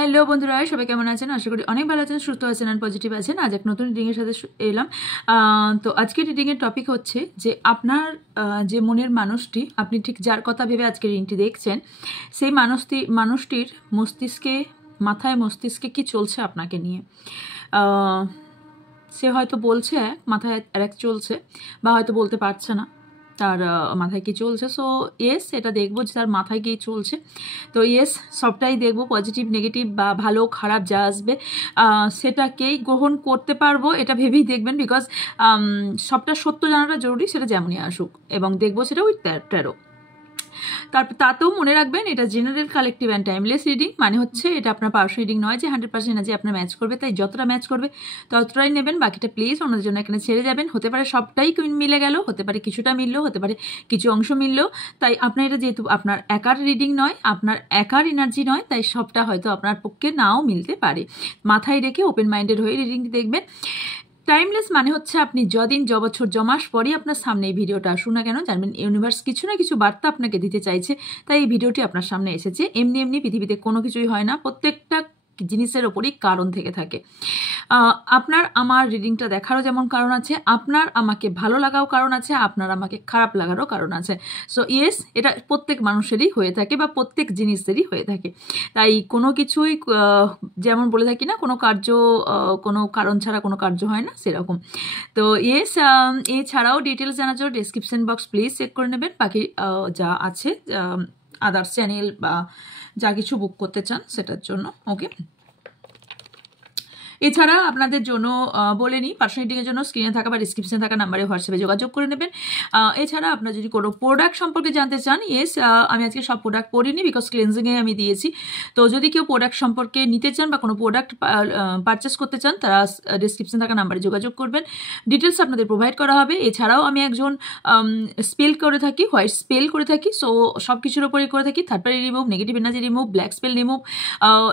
Hello বন্ধুরা, সবাই কেমন আছেন? আশা করি অনেক ভালো আছেন, সুস্থ আছেন আর পজিটিভ আছেন। আজ এক নতুন রিডিংয়ের সাথে এলাম। তো আজকের রিডিংয়ের টপিক হচ্ছে যে আপনার যে মনের মানুষটি, আপনি ঠিক যার কথা ভেবে আজকের রিডিংটি দেখছেন, সেই মানুষটির মস্তিষ্কে কি চলছে আপনাকে নিয়ে। সে হয়তো বলছে এক, মাথায় আর এক চলছে, বা হয়তো বলতে পারছে না তার মাথায় কি চলছে। সো ইয়েস, এটা দেখবো যে তার মাথায় কি চলছে। তো ইয়েস, সবটাই দেখবো, পজিটিভ নেগেটিভ বা ভালো খারাপ যা আসবে সেটাকেই গ্রহণ করতে পারবো, এটা ভেবেই দেখবেন। বিকজ সবটা সত্য জানাটা জরুরি, সেটা যেমনই আসুক, এবং দেখবো সেটা উইথ ট্যারো। তারপর তাতেও মনে রাখবেন, এটা general collective and timeless reading, মানে হচ্ছে এটা আপনার পার্সোনাল রিডিং নয় যে 100% এনার্জি আপনার ম্যাচ করবে। তাই যতটা ম্যাচ করবে ততটাই নেবেন, বাকিটা প্লিজ অন্যদের জন্য এখানে ছেড়ে যাবেন। হতে পারে সবটাই মিলে গেল, হতে পারে কিছুটা মিললেও, হতে পারে কিছু অংশ মিললেও। তাই আপনার এটা যেহেতু আপনার একার রিডিং নয়, আপনার একার এনার্জি নয়, তাই সবটা হয়তো আপনার পক্ষে নাও মিলতে পারে। মাথায় রেখে ওপেন মাইন্ডেড হয়ে রিডিংটি দেখবেন। টাইমলেস মানে হচ্ছে আপনি যদিন, বছর, মাস পরই আপনার সামনে এই ভিডিওটা আসুন না কেন, জানবেন ইউনিভার্স কিছু না কিছু বার্তা আপনাকে দিতে চাইছে, তাই এই ভিডিওটি আপনার সামনে এসেছে। এমনি এমনি পৃথিবীতে কোনো কিছুই হয় না, প্রত্যেকটা জিনিসের ওপরই কারণ থেকে থাকে। আপনার আমার রিডিংটা দেখারও যেমন কারণ আছে, আপনার আমাকে ভালো লাগাও কারণ আছে, আপনার আমাকে খারাপ লাগারও কারণ আছে। সো ইয়েস, এটা প্রত্যেক মানুষেরই হয়ে থাকে বা প্রত্যেক জিনিসেরই হয়ে থাকে। তাই কোনো কিছুই যেমন বলে থাকি না, কোনো কার্য কোনো কারণ ছাড়া কোনো কার্য হয় না, সেরকম। তো ইয়েস, এছাড়াও ডিটেলস জানার জন্য ডেসক্রিপশন বক্স প্লিজ চেক করে নেবেন। বাকি যা আছে আদার্স চ্যানেল বা যা কিছু বুক করতে চান সেটার জন্য, ওকে। এছাড়া আপনাদের জন্য বলে নিই, পার্সোনাল রিডিংয়ের জন্য স্ক্রিনে থাকা বা ডিসক্রিপশনে থাকা নাম্বারে হোয়াটসঅ্যাপে যোগাযোগ করে নেবেন। এছাড়া আপনারা যদি কোনো প্রোডাক্ট সম্পর্কে জানতে চান, ইয়েস, আমি আজকে সব প্রোডাক্ট পড়িনি, বিকজ ক্লিনজিংয়ে আমি দিয়েছি। তো যদি কেউ প্রোডাক্ট সম্পর্কে নিতে চান বা কোনো প্রোডাক্ট পারচেস করতে চান, তারা ডিসক্রিপশনে থাকা নাম্বারে যোগাযোগ করবেন, ডিটেলস আপনাদের প্রোভাইড করা হবে। এছাড়াও আমি একজন স্পেল করে থাকি, হোয়াইট স্পেল করে থাকি। সো সব কিছুর ওপরেই করে থাকি, third party remove, negative energy remove, black spell remove,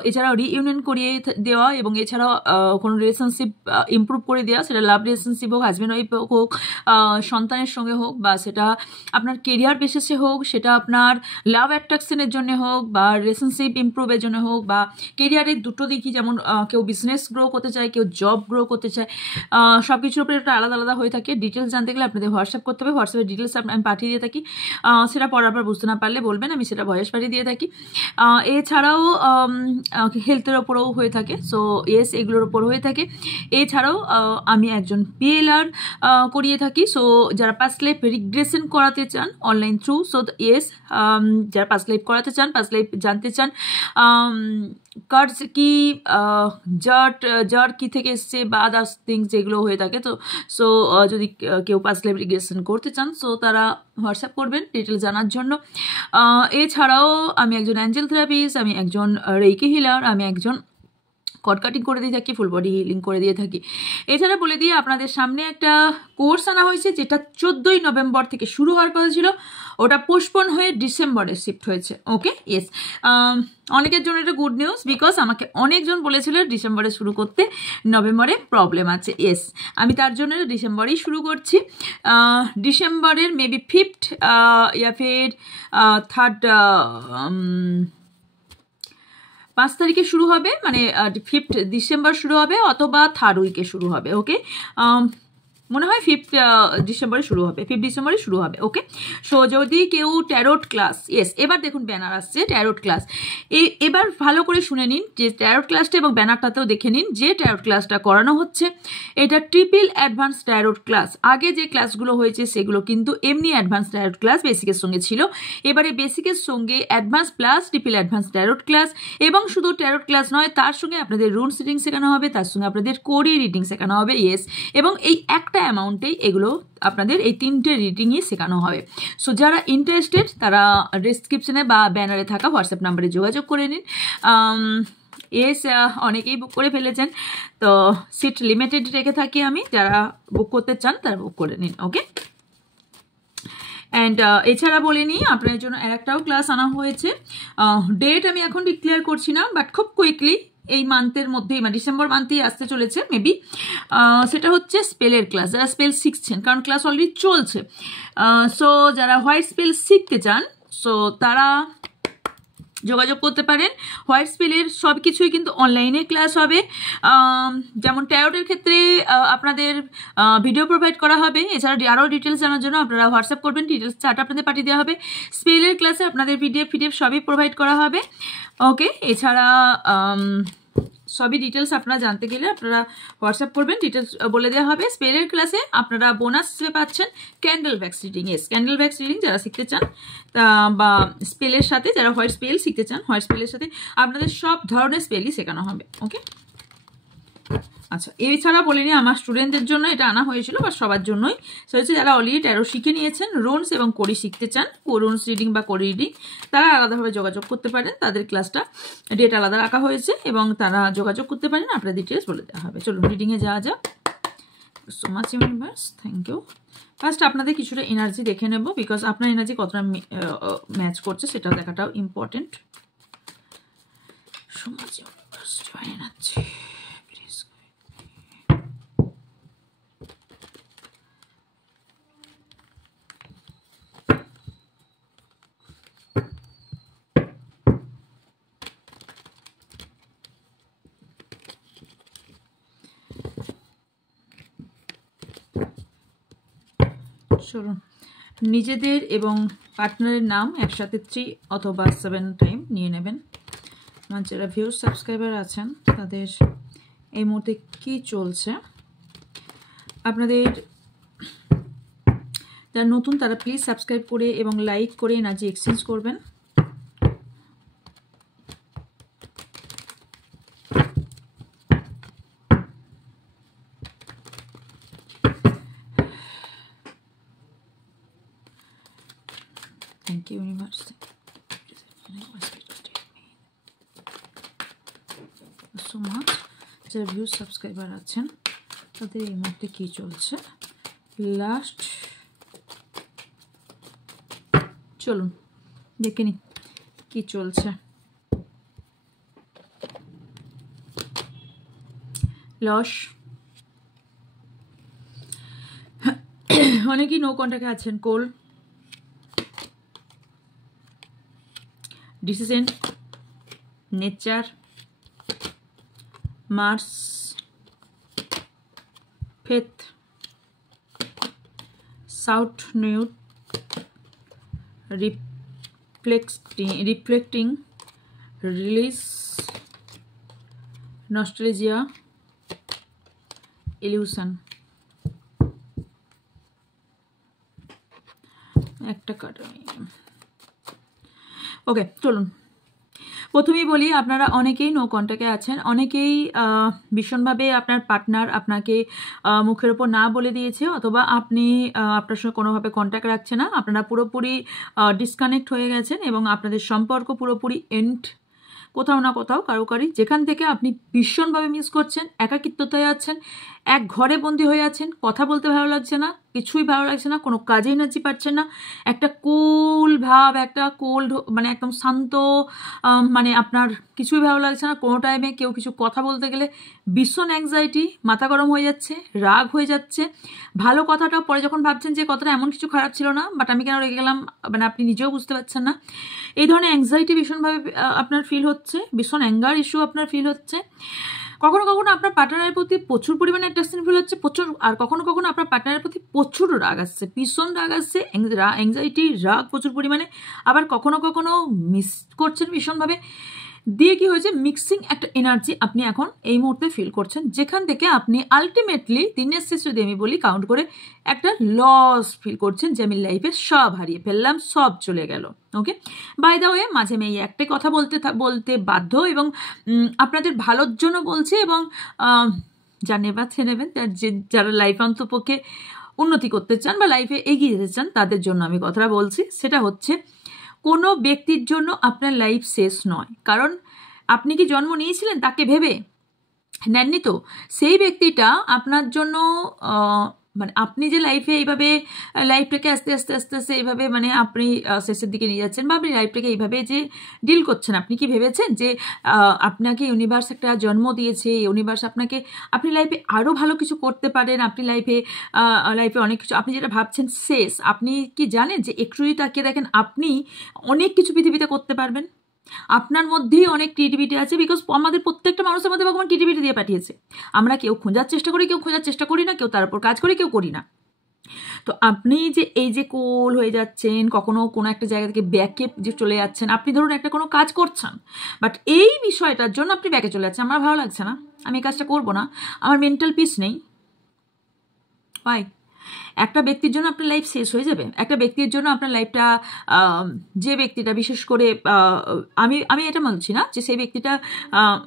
এছাড়াও রিইউনিয়ন করিয়ে দেওয়া, এবং এছাড়াও কোনো রিলেশনশিপ ইমপ্রুভ করে দেওয়া, সেটা লাভ রিলেশনশিপ হোক, হাজব্যান্ড ওয়াইফ হোক, সন্তানের সঙ্গে হোক, বা সেটা আপনার কেরিয়ার বেসিসে হোক, সেটা আপনার লাভ অ্যাট্রাকশনের জন্য হোক, বা রিলেশনশিপ ইমপ্রুভের জন্য হোক, বা কেরিয়ারের দুটো দিকই, যেমন কেউ বিজনেস গ্রো করতে চায়, কেউ জব গ্রো করতে চায়, সব কিছুর উপরে একটা আলাদা আলাদা হয়ে থাকে। ডিটেলস জানতে গেলে আপনাদের হোয়াটসঅ্যাপ করতে হবে, হোয়াটসঅ্যাপের ডিটেলস আমি পাঠিয়ে দিয়ে থাকি। সেটা পড়ার পর বুঝতে না পারলে বলবেন, আমি সেটা ভয়েস পাঠিয়ে দিয়ে থাকি। এছাড়াও হেলথের ওপরেও হয়ে থাকে। সো ইয়েস, এগুলোর ওপর হয়ে থাকে। এছাড়াও আমি একজন পিএলআর করিয়ে থাকি। সো যারা পাস্ট লাইফ রিগ্রেশন করাতে চান অনলাইন থ্রু, সো ইয়েস, যারা পাস্ট লাইফ করাতে চান, পাস্ট লাইফ জানতে চান, কার্ডস কি, জার কি থেকে এসছে, বা আদার্স থিংস যেগুলো হয়ে থাকে। তো সো যদি কেউ পাস্ট লাইফ রিগ্রেশন করতে চান, সো তারা হোয়াটসঅ্যাপ করবেন ডিটেল জানার জন্য। এছাড়াও আমি একজন অ্যাঞ্জেল থেরাপিস্ট, আমি একজন রেইকি হিলার, আমি একজন কট কাটিং করে দিয়ে থাকি, ফুল বডি হিলিং করে দিয়ে থাকি। এছাড়া বলে দিয়ে আপনাদের সামনে একটা কোর্স আনা হয়েছে, যেটা 14ই নভেম্বর থেকে শুরু হওয়ার কথা ছিল, ওটা পোস্টপোন হয়ে ডিসেম্বরে শিফট হয়েছে, ওকে। ইয়েস, অনেকের জন্য এটা গুড নিউজ, বিকজ আমাকে অনেকজন বলেছিল ডিসেম্বরে শুরু করতে, নভেম্বরে প্রবলেম আছে। ইয়েস, আমি তার জন্য ডিসেম্বরেই শুরু করছি। ডিসেম্বরের মেবি 5th या फिर 3rd 5 তারিখে শুরু হবে, মানে 5th ডিসেম্বর শুরু হবে, অথবা 3rd উইকে শুরু হবে, ওকে। মনে হয় 5th ডিসেম্বরে শুরু হবে, 5 ডিসেম্বরে শুরু হবে, ওকে। সো যদি কেউ ট্যারোট ক্লাস, ইয়েস, এবার দেখুন ব্যানার আসছে ট্যারোট ক্লাস। এবার ভালো করে শুনে নিন যে ট্যারোট ক্লাসটা, এবং ব্যানারটাতেও দেখে নিন যে ট্যারোট ক্লাসটা করানো হচ্ছে, এটা ট্রিপল অ্যাডভান্স ট্যারোট ক্লাস। আগে যে ক্লাসগুলো হয়েছে সেগুলো কিন্তু এমনি অ্যাডভান্স ট্যারোট ক্লাস বেসিকের সঙ্গে ছিল। এবারে বেসিকের সঙ্গে advance plus triple advance tarot class, এবং শুধু ট্যারোট ক্লাস নয়, তার সঙ্গে আপনাদের রুনস রিডিং শেখানো হবে, তার সঙ্গে আপনাদের কোডি রিডিং শেখানো হবে, ইয়েস। এবং এই একটা অ্যামাউন্টেই এগুলো আপনাদের এই 3টে রিডিংই শেখানো হবে। সো যারা ইন্টারেস্টেড, তারা ডেসক্রিপশনে বা ব্যানারে থাকা হোয়াটসঅ্যাপ নাম্বারে যোগাযোগ করে নিন। ইয়েস, অনেকেই বুক করে ফেলেছেন, তো সিট লিমিটেড রেখে থাকি আমি, যারা বুক করতে চান তারা বুক করে নিন, ওকে। অ্যান্ড এছাড়া বলে নিই, আপনার জন্য আরেকটাও ক্লাস আনা হয়েছে। ডেট আমি এখন ডিক্লেয়ার করছি না, বাট খুব কুইকলি এই মান্থের মধ্যেই, মানে ডিসেম্বর মান্থেই আসতে চলেছে মেবি। সেটা হচ্ছে স্পেলের ক্লাস, যারা স্পেল শিখছেন, কারণ ক্লাস অলরেডি চলছে। সো যারা হোয়াইট স্পেল শিখতে চান, সো তারা যোগাযোগ করতে পারেন। হোয়াইট স্পেলের সব কিছুই কিন্তু অনলাইনে ক্লাস হবে। যেমন ট্যারোটের ক্ষেত্রে আপনাদের ভিডিও প্রোভাইড করা হবে। এছাড়া আরও ডিটেলস জানার জন্য আপনারা হোয়াটসঅ্যাপ করবেন, ডিটেলস চার্ট আপনাদের পাঠিয়ে দেওয়া হবে। স্পেলের ক্লাসে আপনাদের পিডিএফ সবই প্রোভাইড করা হবে। ওকে, এছাড়া সবই ডিটেলস আপনারা জানতে গেলে আপনারা হোয়াটসঅ্যাপ করবেন, ডিটেলস বলে দেওয়া হবে। স্পেলের ক্লাসে আপনারা বোনাস হিসেবে পাচ্ছেন candle Vax reading. Candle Vax reading যারা শিখতে চান বা স্পেলের সাথে যারা হোয়াইট স্পেল শিখতে চান, হোয়াইট স্পেলের সাথে আপনাদের সব ধরনের স্পেলই শেখানো হবে। ওকে, আচ্ছা, এছাড়া বলিনি আমার স্টুডেন্টদের জন্য এটা আনা হয়েছিল বা সবার জন্যই। সেটা হচ্ছে যারা অলরেডি ট্যারো শিখে নিয়েছেন, রুনস এবং কোরি শিখতে চান, রুনস রিডিং বা কোরি রিডিং, তারা আলাদাভাবে যোগাযোগ করতে পারেন। তাদের ক্লাসটা ডেট আলাদা রাখা হয়েছে এবং তারা যোগাযোগ করতে পারেন, আপনার ডিটেলস বলে দেওয়া হবে। চলুন রিডিংয়ে যাওয়া যাক। So much universe, thank you. First আপনাদের কিছুটা এনার্জি দেখে নেব, বিকজ আপনার এনার্জি কতটা ম্যাচ করছে সেটা দেখাটাও important. So much universe, divine energy. চলুন নিজেদের এবং পার্টনারের নাম একসাথে 3 অথবা 7 টাইম নিয়ে নেবেন। আমার যারা ভিউজ সাবস্ক্রাইবার আছেন তাদের এই মুহূর্তে কি চলছে, আপনাদের যারা নতুন তারা প্লিজ সাবস্ক্রাইব করে এবং লাইক করে এনার্জি এক্সচেঞ্জ করবেন। Thank you, universe. So much. যারা ভিউজ সাবস্ক্রাইবার আছেন তাদের এই মুহূর্তে কি চলছে লাস্ট, চলুন দেখে নি কি চলছে। লস, অনেকেই নো কন্ট্যাক্টে আছেন। Call, decision, nature, Mars, faith, south node, reflecting, release, nostalgia, illusion. একটা কার্ড। ওকে, চলুন প্রথমেই বলি আপনারা অনেকেই নো কন্ট্যাক্টে আছেন, অনেকেই ভীষণভাবে আপনার পার্টনার আপনাকে মুখের ওপর না বলে দিয়েছে, অথবা আপনি আপনার সঙ্গে কোনোভাবে কন্ট্যাক্ট রাখছে না, আপনারা পুরোপুরি ডিসকানেক্ট হয়ে গেছেন এবং আপনাদের সম্পর্ক পুরোপুরি এন্ড কোথাও না কোথাও কারোকারি, যেখান থেকে আপনি ভীষণভাবে মিস করছেন, একাকিত্বতায় আছেন, এক ঘরে বন্দি হয়ে আছেন, কথা বলতে ভালো লাগছে না, কিছুই ভালো লাগছে না, কোনো কাজে এনার্জি পাচ্ছেন না, একটা কুল ভাব, একটা কোল্ড মানে একদম শান্ত, মানে আপনার কিছুই ভালো লাগছে না। কোনো টাইমে কেউ কিছু কথা বলতে গেলে ভীষণ অ্যাংজাইটি, মাথা গরম হয়ে যাচ্ছে, রাগ হয়ে যাচ্ছে, ভালো কথাটা পরে যখন ভাবছেন যে কথাটা এমন কিছু খারাপ ছিল না, বাট আমি কেন রেগে গেলাম, মানে আপনি নিজেও বুঝতে পারছেন না। এই ধরনের অ্যাংজাইটি ভীষণভাবে আপনার ফিল হচ্ছে, ভীষণ অ্যাঙ্গার ইস্যু আপনার ফিল হচ্ছে। কখনো কখনো আপনার পার্টনারের প্রতি প্রচুর পরিমাণে অ্যাট্রাকশন ফিল হচ্ছে, প্রচুর, আর কখনো কখনো আপনার পার্টনারের প্রতি প্রচুর রাগ আসছে, ভীষণ রাগ আসছে, অ্যাংজাইটি, রাগ প্রচুর পরিমাণে, আবার কখনো কখনো মিস করছেন ভীষণভাবে। দিয়ে কি হয়েছে, মিক্সিং একটা এনার্জি আপনি এখন এই মুহূর্তে ফিল করছেন, যেখান থেকে আপনি আলটিমেটলি দিনের শেষে যদি আমি বলি কাউন্ট করে একটা লস ফিল করছেন, যে আমি লাইফে সব হারিয়ে ফেললাম, সব চলে গেল। ওকে, বাই দ্য ওয়ে মাঝে মেয়ে একটাই কথা বলতে বাধ্য এবং আপনাদের ভালোর জন্য বলছে, এবং যা নেবার ছে নেবেন, যারা লাইফ অন্তপক্ষে উন্নতি করতে চান বা লাইফে এগিয়ে যেতে চান তাদের জন্য আমি কথাটা বলছি। সেটা হচ্ছে কোনো ব্যক্তির জন্য আপনার লাইফ শেষ নয়, কারণ আপনি কি জন্ম নিয়েছিলেন তাকে ভেবে? নেননি তো। সেই ব্যক্তিটা আপনার জন্য মানে আপনি যে লাইফে এইভাবে লাইফটাকে আস্তে আস্তে আস্তে আস্তে এইভাবে মানে আপনি শেষের দিকে নিয়ে যাচ্ছেন, বা আপনি লাইফটাকে এইভাবে যে ডিল করছেন, আপনি কি ভেবেছেন যে আপনাকে ইউনিভার্স একটা জন্ম দিয়েছে, ইউনিভার্স আপনাকে, আপনি লাইফে আরও ভালো কিছু করতে পারেন, আপনি লাইফে অনেক কিছু, আপনি যেটা ভাবছেন শেষ, আপনি কি জানেন যে একটুই তাকিয়ে দেখেন আপনি অনেক কিছু পৃথিবীতে করতে পারবেন। আপনার মধ্যেই অনেক ক্রিয়েটিভিটি আছে, বিকজ আমাদের প্রত্যেকটা মানুষের মধ্যে ভগবান ক্রিয়েটিভিটি দিয়ে পাঠিয়েছে। আমরা কেউ খোঁজার চেষ্টা করি, কেউ খোঁজার চেষ্টা করি না, কেউ তার উপর কাজ করি, কেউ করি না। তো আপনি যে এই যে কোল হয়ে যাচ্ছেন, কখনো কোনো একটা জায়গা থেকে ব্যাকে যে চলে যাচ্ছেন, আপনি ধরুন একটা কোনো কাজ করছেন, বাট এই বিষয়টার জন্য আপনি ব্যাকে চলে যাচ্ছেন, আমার ভালো লাগছে না, আমি এই কাজটা করবো না, আমার মেন্টাল পিস নেই। পাই একটা ব্যক্তির জন্য আপনার লাইফ শেষ হয়ে যাবে। একটা ব্যক্তির জন্য আপনার লাইফটা, যে ব্যক্তিটা বিশেষ করে আমি এটা বলছি না যে সেই ব্যক্তিটা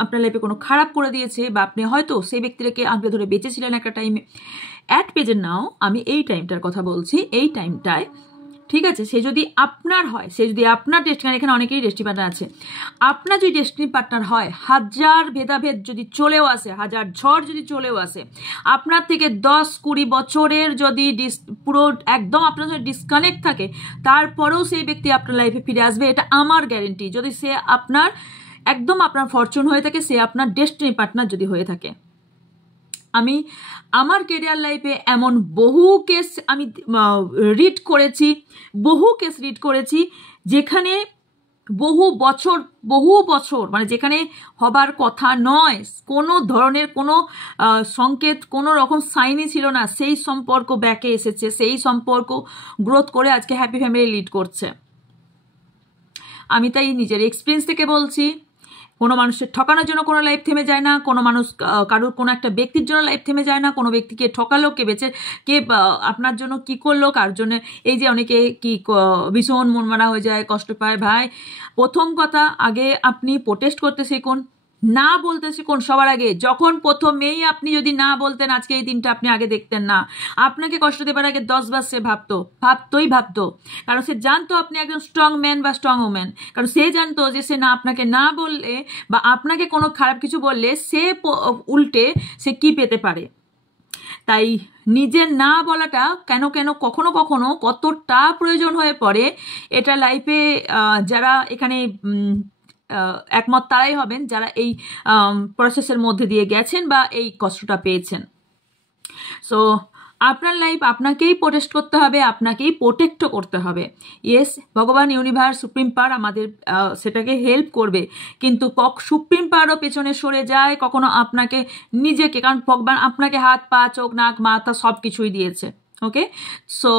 আপনার লাইফে কোনো খারাপ করে দিয়েছে, বা আপনি হয়তো সেই ব্যক্তিটাকে আঁকড়ে ধরে বেঁচেছিলেন একটা টাইমে। অ্যাট প্রেজেন্ট নাও আমি এই টাইমটার কথা বলছি, এই টাইমটায় ঠিক আছে, সে যদি আপনার হয়, সে যদি আপনার ডেস্টিনি, এখানে অনেকেরই ডেস্টিনি পার্টনার আছে, আপনার যদি ডেস্টিনি পার্টনার হয়, হাজার ভেদাভেদ যদি চলেও আসে, হাজার ঝড় যদি চলেও আসে, আপনার থেকে 10-20 বছরের যদি পুরো একদম আপনার সাথে ডিসকানেক্ট থাকে, তারপরেও সেই ব্যক্তি আপনার লাইফে ফিরে আসবে, এটা আমার গ্যারেন্টি। যদি সে আপনার একদম আপনার ফরচুন হয়ে থাকে, সে আপনার ডেস্টিনি পার্টনার যদি হয়ে থাকে। আমি আমার কেরিয়ার লাইফে এমন বহু কেস আমি রিড করেছি, যেখানে বহু বছর মানে যেখানে হবার কথা নয়, কোনো ধরনের কোনো সংকেত, কোনো রকম সাইনই ছিল না, সেই সম্পর্ক ব্যাকে এসেছে, সেই সম্পর্ক গ্রোথ করে আজকে হ্যাপি ফ্যামিলি লিড করছে। আমি তাই নিজের এক্সপিরিয়েন্স থেকে বলছি, কোনো মানুষের ঠকানোর জন্য কোনো লাইফ থেমে যায় না, কোনো মানুষ কারোর কোনো একটা ব্যক্তির জন্য লাইফ থেমে যায় না, কোনো ব্যক্তিকে ঠকালো, কে আপনার জন্য কি করলো, কার জন্য। এই যে অনেকে কি ভীষণ মনমারা হয়ে যায়, কষ্ট পায়। ভাই, প্রথম কথা, আগে আপনি প্রোটেস্ট করতে শিখুন, না বলতে শিখুন সবার আগে। যখন প্রথমেই আপনি যদি না বলতেন, আজকে এই দিনটা আপনি আগে দেখতেন না। আপনাকে কষ্ট দেবার আগে 10 বার সে ভাবতো, কারণ সে জানতো আপনি একজন স্ট্রং ম্যান বা স্ট্রং ওম্যান, কারণ সে জানতো যে সে না আপনাকে না বললে বা আপনাকে কোনো খারাপ কিছু বললে সে উল্টে সে কি পেতে পারে। তাই নিজের না বলাটা কখনো কতটা প্রয়োজন হয়ে পড়ে, এটা লাইফে যারা এখানে একমত তারাই হবেন, যারা এই প্রসেসের মধ্যে দিয়ে গেছেন বা এই কষ্টটা পেয়েছেন। সো আপনার লাইফ আপনাকেই প্রোটেক্ট করতে হবে, আপনাকেই প্রোটেক্টও করতে হবে। ইয়েস, ভগবান, ইউনিভার্স, সুপ্রিম পাওয়ার আমাদের সেটাকে হেল্প করবে, কিন্তু সুপ্রিম পাওয়ারও পেছনে সরে যায় কখনো আপনাকে নিজেকে, কারণ ভগবান আপনাকে হাত, পা, চোখ, নাক, মাথা সব কিছুই দিয়েছে। ওকে, সো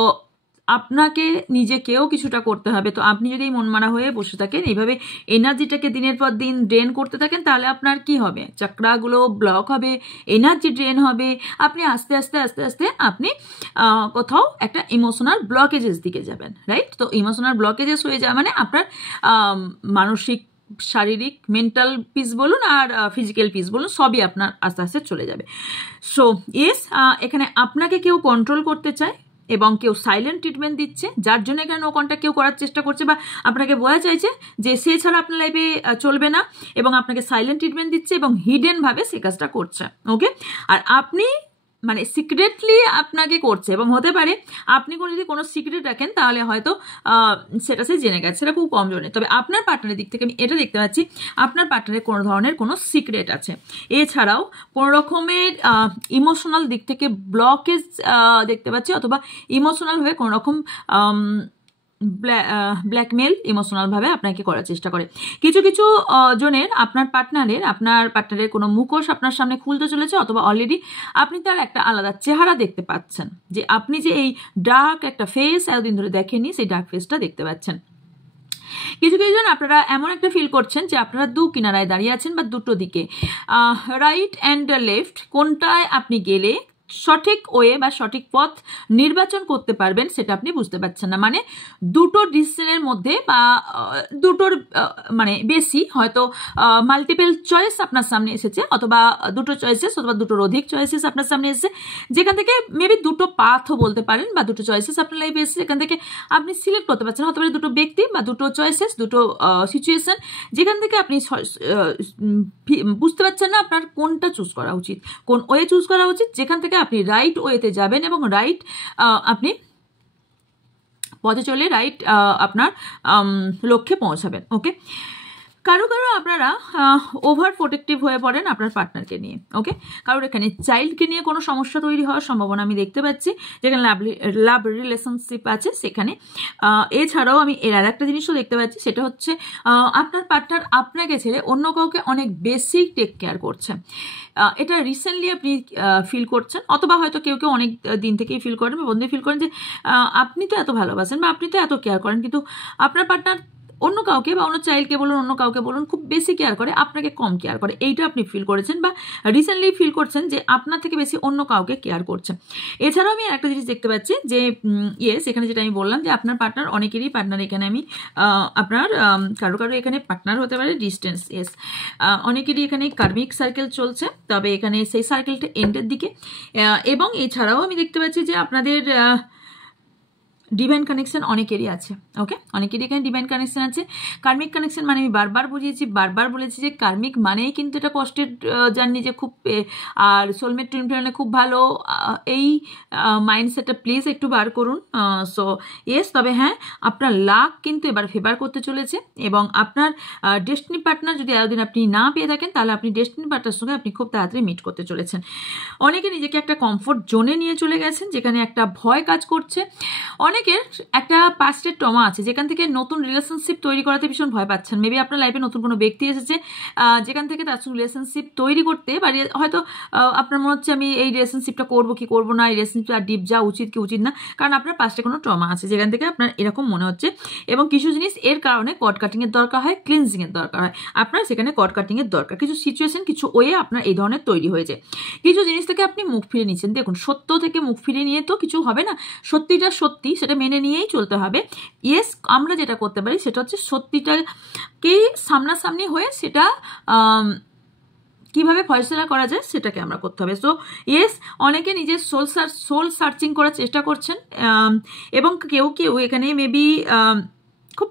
আপনাকে নিজেকেও কিছুটা করতে হবে। তো আপনি যদি মনমারা হয়ে বসে থাকেন, এইভাবে এনার্জিটাকে দিনের পর দিন ড্রেন করতে থাকেন, তাহলে আপনার কি হবে? চক্রাগুলো ব্লক হবে, এনার্জি ড্রেন হবে, আপনি আস্তে আস্তে আপনি কোথাও একটা ইমোশনাল ব্লকেজেস দিকে যাবেন, রাইট? তো ইমোশনাল ব্লকেজেস হয়ে যায় মানে আপনার মানসিক, শারীরিক, মেন্টাল পিস বলুন আর ফিজিক্যাল পিস বলুন, সবই আপনার আস্তে আস্তে চলে যাবে। সো ইয়েস, এখানে আপনাকে কেউ কন্ট্রোল করতে চায় এবং কেউ সাইলেন্ট ট্রিটমেন্ট দিচ্ছে, যার জন্য এখানে নো কন্ট্যাক্ট কেউ করার চেষ্টা করছে বা আপনাকে বোঝা চাইছে যে সে ছাড়া আপনার লাইফে চলবে না, এবং আপনাকে সাইলেন্ট ট্রিটমেন্ট দিচ্ছে এবং হিডেন ভাবে সে কাজটা করছে। ওকে, আর আপনি মানে সিক্রেটলি আপনাকে করছে, এবং হতে পারে আপনি যদি কোনো সিক্রেট রাখেন তাহলে হয়তো সেটা সে জেনে গেছে, সেটা খুব কম জনে। তবে আপনার পার্টনারের দিক থেকে আমি এটা দেখতে পাচ্ছি, আপনার পার্টনারের কোনো ধরনের কোনো সিক্রেট আছে। এছাড়াও কোনো রকমের ইমোশনাল দিক থেকে ব্লকেজ দেখতে পাচ্ছি, অথবা ইমোশনাল হয়ে কোনো রকম ব্ল্যাকমেল ইমোশনালভাবে আপনাকে করার চেষ্টা করে। কিছু জনের আপনার পার্টনারের কোনো মুখোশ আপনার সামনে খুলতে চলেছে, অথবা অলরেডি আপনি তার একটা আলাদা চেহারা দেখতে পাচ্ছেন, যে আপনি যে এই ডার্ক একটা ফেস এতদিন ধরে দেখেননি, সেই ডার্ক ফেসটা দেখতে পাচ্ছেন। কিছু জন আপনারা এমন একটা ফিল করছেন যে আপনারা দু কিনারায় দাঁড়িয়ে আছেন, বা দুটো দিকে, রাইট অ্যান্ড লেফট, কোনটায় আপনি গেলে সঠিক ওয়ে বা সঠিক পথ নির্বাচন করতে পারবেন সেটা আপনি বুঝতে পারছেন না। মানে দুটো ডিসিশনের মধ্যে বা দুটোর মানে বেশি, হয়তো মাল্টিপল চয়েস আপনার সামনে এসেছে, অথবা দুটো চয়েসেস অথবা দুটোর অধিক চয়েসেস আপনার সামনে এসেছে, যেখান থেকে মেবি দুটো পাথও বলতে পারেন, বা দুটো চয়েসেস আপনার লাইফে এসেছে, যেখান থেকে আপনি সিলেক্ট করতে পারছেন, হতে পারে দুটো ব্যক্তি বা দুটো চয়েসেস, দুটো সিচুয়েশন, যেখান থেকে আপনি বুঝতে পারছেন না আপনার কোনটা চুজ করা উচিত, কোন ওয়ে চুজ করা উচিত, যেখান থেকে আপনি রাইট ওয়েতে যাবেন এবং রাইট আপনি পথে চলে রাইট আপনার লক্ষ্যে পৌঁছাবেন। ওকে, কারো কারো আপনারা ওভার প্রোটেক্টিভ হয়ে পড়েন আপনার পার্টনারকে নিয়ে, ওকে। কারোর এখানে চাইল্ডকে নিয়ে কোনো সমস্যা তৈরি হওয়ার সম্ভাবনা আমি দেখতে পাচ্ছি, যেখানে লাভ রিলেশনশিপ আছে সেখানে। এছাড়াও আমি এর আর একটা জিনিসও দেখতে পাচ্ছি, সেটা হচ্ছে আপনার পার্টনার আপনাকে ছেড়ে অন্য কাউকে অনেক বেশি টেক কেয়ার করছে। এটা রিসেন্টলি আপনি ফিল করছেন, অথবা হয়তো কেউ কেউ অনেক দিন থেকেই ফিল করেন বা বন্ধু ফিল করেন যে আপনি তো এত ভালোবাসেন বা আপনি তো এত কেয়ার করেন, কিন্তু আপনার পার্টনার অন্য কাউকে বা অন্য চাইল্ডকে বলুন, অন্য কাউকে বলুন, খুব বেশি কেয়ার করে, আপনাকে কম কেয়ার করে। এইটা আপনি ফিল করেছেন বা রিসেন্টলি ফিল করছেন যে আপনার থেকে বেশি অন্য কাউকে কেয়ার করছে। এছাড়াও আমি একটা জিনিস দেখতে পাচ্ছি যে ইয়েস, এখানে যেটা আমি বললাম যে আপনার পার্টনার, অনেকেরই পার্টনার এখানে আমি আপনার কারো কারো এখানে পার্টনার হতে পারে ডিস্টেন্স, ইয়েস, অনেকেরই এখানে কার্মিক সার্কেল চলছে, তবে এখানে সেই সার্কেলটা এন্ডের দিকে। এবং এছাড়াও আমি দেখতে পাচ্ছি যে আপনাদের ডিভাইন কানেকশন অনেকেরই আছে, ওকে, অনেকেরই এখানে ডিভাইন কানেকশন আছে। কার্মিক কানেকশন মানে আমি বারবার বুঝিয়েছি, বারবার বলেছি যে কার্মিক মানেই কিন্তু এটা কষ্টের জার্নি, যে খুব, আর সোলমেট টুইন ফ্লেমে খুব ভালো। এই মাইন্ডসেটটা প্লিজ একটু বার করুন। সো ইয়েস, তবে হ্যাঁ, আপনার লাক কিন্তু এবার ফেভার করতে চলেছে, এবং আপনার ডেস্টিনি পার্টনার যদি এতদিন আপনি না পেয়ে থাকেন, তাহলে আপনি ডেস্টিনি পার্টনার সঙ্গে আপনি খুব তাড়াতাড়ি মিট করতে চলেছেন। অনেকে নিজেকে একটা কমফোর্ট জোনে নিয়ে চলে গেছেন, যেখানে একটা ভয় কাজ করছে। অনেকের একটা পাস্টের ট্রমা আছে, যেখান থেকে নতুন রিলেশনশিপ তৈরি করাতে ভীষণ ভয় পাচ্ছেন। মেবি আপনার লাইফে নতুন কোনো ব্যক্তি এসেছে, যেখান থেকে তার সঙ্গে রিলেশনশিপ তৈরি করতে, বা হয়তো আপনার মনে হচ্ছে আমি এই রিলেশনশিপটা করবো কি করবো না, এই রিলেশনশিপটা ডিপ যাওয়া উচিত কি উচিত না, কারণ আপনার পাস্টে কোনো ট্রমা আছে, যেখান থেকে আপনার এরকম মনে হচ্ছে। এবং কিছু জিনিস এর কারণে কট কাটিংয়ের দরকার হয়, ক্লিনজিংয়ের দরকার হয়, আপনার সেখানে কট কাটিংয়ের দরকার। কিছু সিচুয়েশন, কিছু ওয়ে আপনার এই ধরনের তৈরি হয়েছে, কিছু জিনিস থেকে আপনি মুখ ফিরে নিচ্ছেন। দেখুন, সত্য থেকে মুখ ফিরে নিয়ে তো কিছু হবে না, সত্যিটা সত্যি, সেটা মেনে নিয়েই চলতে হবে। ইয়েস, আমরা যেটা করতে পারি সেটা হচ্ছে সত্যিটাকে সামনাসামনি হয়ে সেটা কিভাবে ফয়সলা করা যায় সেটাকে আমরা করতে হবে। সো ইয়েস, অনেকে নিজের সোল সার্চিং করার চেষ্টা করছেন, এবং কেউ কেউ এখানে মেবি খুব,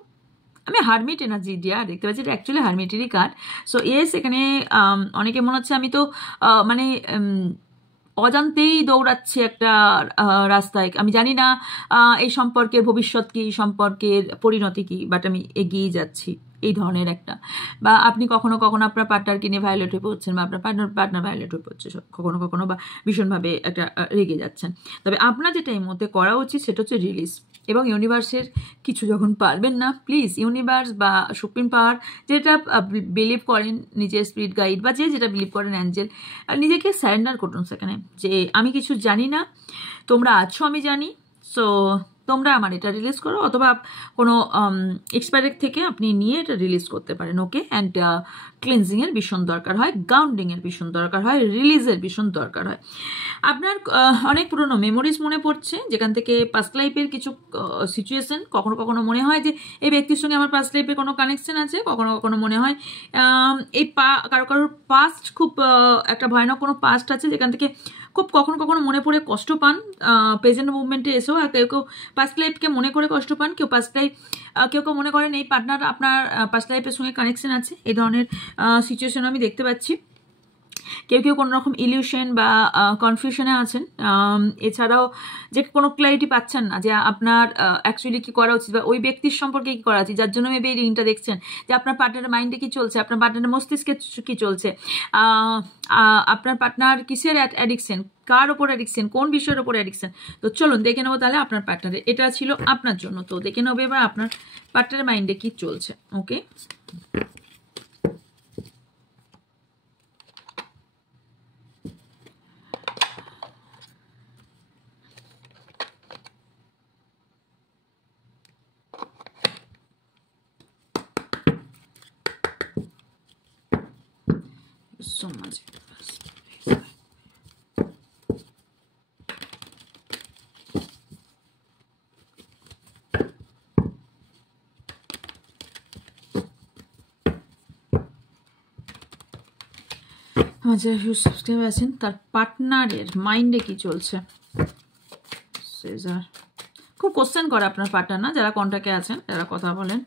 আমি হারমিট এনার্জি দিয়া দেখতে পাচ্ছি, এটা অ্যাকচুয়ালি হারমিটেরই কার্ড। সো ইয়েস, এখানে অনেকে মনে হচ্ছে আমি তো মানে অজান্তেই দৌড়াচ্ছে একটা রাস্তায়, আমি জানি না এই সম্পর্কের ভবিষ্যৎ কি, সম্পর্কের পরিণতি কি, বাট আমি এগিয়ে যাচ্ছি, এই ধরনের একটা। বা আপনি কখনো কখনো আপনার পার্টনারকে নিয়ে ভায়োলেট হয়ে পড়ছেন, বা আপনার পার্টনার ভায়োলেট হয়ে পড়ছে কখনো কখনো, বা ভীষণভাবে একটা রেগে যাচ্ছেন। তবে আপনার যেটা এই মুহূর্তে করা উচিত সেটা হচ্ছে রিলিজ। এবং ইউনিভার্সের কিছু যখন পারবেন না, প্লিজ ইউনিভার্স বা সুপ্রিম পাওয়ার, যেটা বিলিভ করেন, নিজের স্পিরিট গাইড বা যেটা বিলিভ করেন, অ্যাঞ্জেল, নিজেকে স্যারেন্ডার করুন সেখানে, যে আমি কিছু জানি না, তোমরা আছো আমি জানি, সো তোমরা আমার এটা রিলিজ করো, অথবা কোনো এক্সপার্ট থেকে আপনি নিয়ে এটা রিলিজ করতে পারেন, ওকে। অ্যান্ড ক্লিনজিংয়ের ভীষণ দরকার হয়, গ্রাউন্ডিংয়ের ভীষণ দরকার হয়, রিলিজের ভীষণ দরকার হয়। আপনার অনেক পুরনো মেমোরিজ মনে পড়ছে, যেখান থেকে পাস্ট লাইফের কিছু সিচুয়েশন, কখনো কখনো মনে হয় যে এই ব্যক্তির সঙ্গে আমার পাস্ট লাইফের কোনো কানেকশন আছে, কখনো কখনো মনে হয় এই কারো কারোর পাস্ট খুব একটা ভয়ানক কোনো পাস্ট আছে, যেখান থেকে খুব কখনো কখনো মনে পড়ে কষ্ট পান, প্রেজেন্ট মুভমেন্টে এসেও। আর কেউ কেউ পাস্ট লাইফকে মনে করে কষ্ট পান, কেউ পাস্ট লাইফ, কেউ কেউ মনে করেন এই পার্টনার আপনার পাস্ট লাইফের সঙ্গে কানেকশন আছে, এই ধরনের সিচুয়েশন আমি দেখতে পাচ্ছি। কেউ কেউ কোনো রকম ইলিউশন বা কনফিউশনে আছেন। এছাড়াও যে কোনো ক্ল্যারিটি পাচ্ছেন না যে আপনার অ্যাকচুয়ালি কী করা উচিত, বা ওই ব্যক্তির সম্পর্কে কী করা উচিত, যার জন্য মেবি এই রিংটা দেখছেন, যে আপনার পার্টনারের মাইন্ডে কী চলছে, আপনার পার্টনারের মস্তিষ্কে কী চলছে, আপনার পার্টনার কিসের অ্যাডিকশন, কার ওপর অ্যাডিকশন, কোন বিষয়ের ওপর অ্যাডিকশন। তো চলুন দেখে নেবো তাহলে আপনার পার্টনারের, এটা ছিল আপনার জন্য। তো দেখে নেবো এবার আপনার পার্টনারের মাইন্ডে কী চলছে, ওকে। So much. আচ্ছা, সাবস্ক্রাইব আছেন, তার পার্টনারের মাইন্ডে কি চলছে। সেজার খুব কোশ্চেন করে আপনার পার্টনার, না যারা কন্ট্যাক্টে আছেন, যারা কথা বলেন,